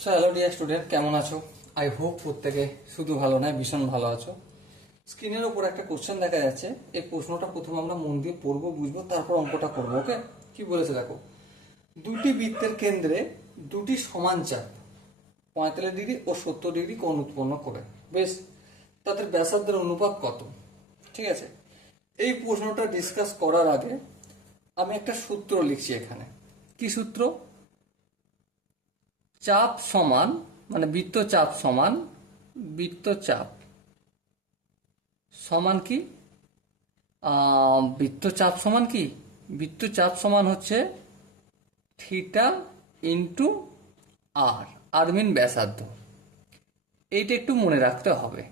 So hello dear student, কেমন আছো? I hope প্রত্যেকে শুধু ভালো নয়, ভীষণ ভালো আছো। স্ক্রিনের ওপর একটা কোশ্চেন দেখা যাচ্ছে। এই প্রশ্নটা প্রথমে আমরা মন দিয়ে পড়বো, বুঝবো, তারপর অঙ্কটা করবো। ওকে, কি বলেছে দেখো। দুটি বৃত্তের কেন্দ্রে দুটি সমান চাপ 45 ডিগ্রি ও 70 ডিগ্রি কোণ উৎপন্ন করে। বেশ, তাদের ব্যাসার্ধের অনুপাত কত? ঠিক আছে, এই প্রশ্নটা ডিসকাস করার আগে আমি একটা সূত্র লিখছি এখানে। কি সূত্র? চাপ সমান, মানে বৃত্তচাপ সমান, বৃত্তচাপ সমান কি বৃত্তচাপ সমান কি বৃত্তচাপ সমান হচ্ছে থিটা ইন্টু আর, আর মিন ব্যাসার্ধ। এইটা একটু মনে রাখতে হবে।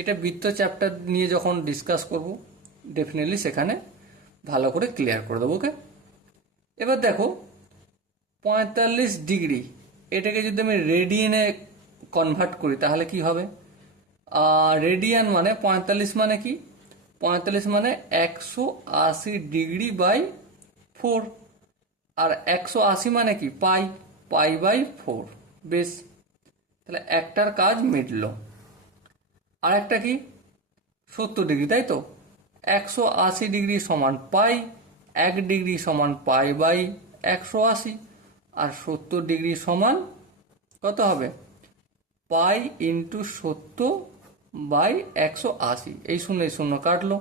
এটা বৃত্তচাপটা নিয়ে যখন ডিসকাস করব ডেফিনেটলি সেখানে ভালো করে ক্লিয়ার করে দেবো। ওকে, এবার দেখো 45 ডিগ্রি, এটাকে যদি আমি রেডিয়ানে কনভার্ট করি তাহলে কি হবে? রেডিয়ান মানে 45 মানে কি? 45 মানে 180 ডিগ্রি বাই 4। আর 180 মানে কি? পাই, পাই বাই 4। বেশ, তাহলে একটার কাজ মিটলো। আর একটা কি? 70 ডিগ্রি, তাই তো? 180 ডিগ্রি সমান পাই, 1 ডিগ্রি সমান পাই বাই 180। আর 70 ডিগ্রি সমান কত হবে? Pi into 70/180। এই শূন্য এই শূন্য কাটলো,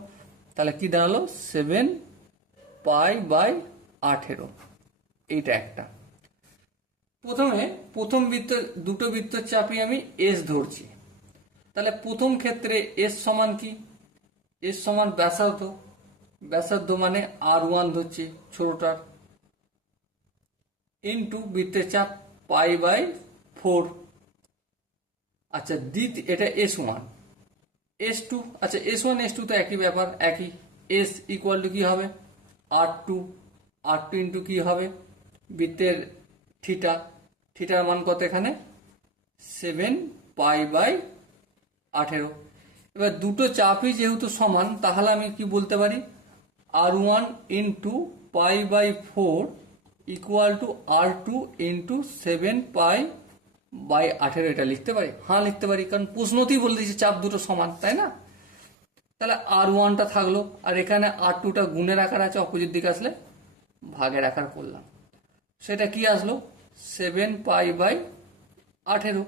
তাহলে কি দাঁড়ালো? 7π/18। এইটা একটা। প্রথমে প্রথম বৃত্ত, দুটো বৃত্তের চাপই আমি এস ধরছি। তাহলে প্রথম ক্ষেত্রে এস সমান কি? এস সমান ব্যাসার্ধ। ব্যাসার্ধ মানে R1 ধরছি ছোটটার, ইন্টু বৃত্তের চাপ π/4। আচ্ছা, এটা S1, S2। আচ্ছা, S1 S2 তো একই ব্যাপার, একই। S ইকুয়াল টু কি হবে? R2। R2 ইন্টু কি হবে? বৃত্তের থিটা। থিটার মান কত এখানে? 7π/18। এবার দুটো চাপই যেহেতু সমান, তাহলে আমি কি বলতে পারি? R1 into π/4 equal to R2 into 7π/18। এটা লিখতে পারি? হ্যাঁ, লিখতে পারি, কারণ প্রশ্নতেই বলে দিয়েছে চাপ দুটো সমান, তাই না? তাহলে R1টা থাকলো, আর এখানে R2টা গুণের আকার আছে, অপোজিট দিকে আসলে ভাগের আকার করলাম। সেটা কি আসলো? 7π/18।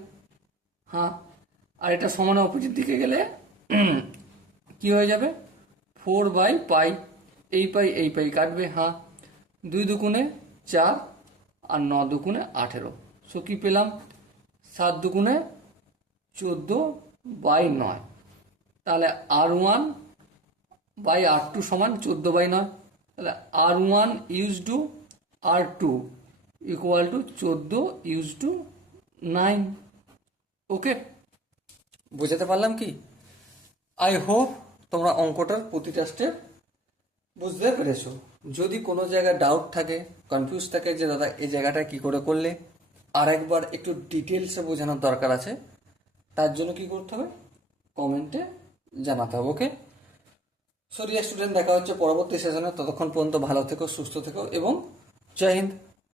হ্যাঁ, আর এটা সমান অপোজিট দিকে গেলে কি হয়ে যাবে? 4/পাই। এই পাই এই পাই কাটবে। হ্যাঁ, 2 দুগুণে 4 আর 9 দুগুণে 18। সো কি পেলাম? 7 দুগুণে 14/9। তাহলে R1/R2 সমান 14/9। তাহলে R1 use to R2 equal to 14:9। ওকে, বুঝাতে পারলাম কি? আই হোপ তোমরা অঙ্কটার প্রতিটা স্টেপ বুঝতে পেরেছো। যদি কোনো জায়গায় ডাউট থাকে, কনফিউজ থাকে যে দাদা এই জায়গাটা কি করে করলে, আর একবার একটু ডিটেলসে বোঝানোর দরকার আছে, তার জন্য কি করতে হবে? কমেন্টে জানাতে হবে। ওকে, সো ডিয়ার স্টুডেন্ট, দেখা হচ্ছে পরবর্তী সেশনে। ততক্ষণ পর্যন্ত ভালো থেকো, সুস্থ থেকো এবং জয় হিন্দ।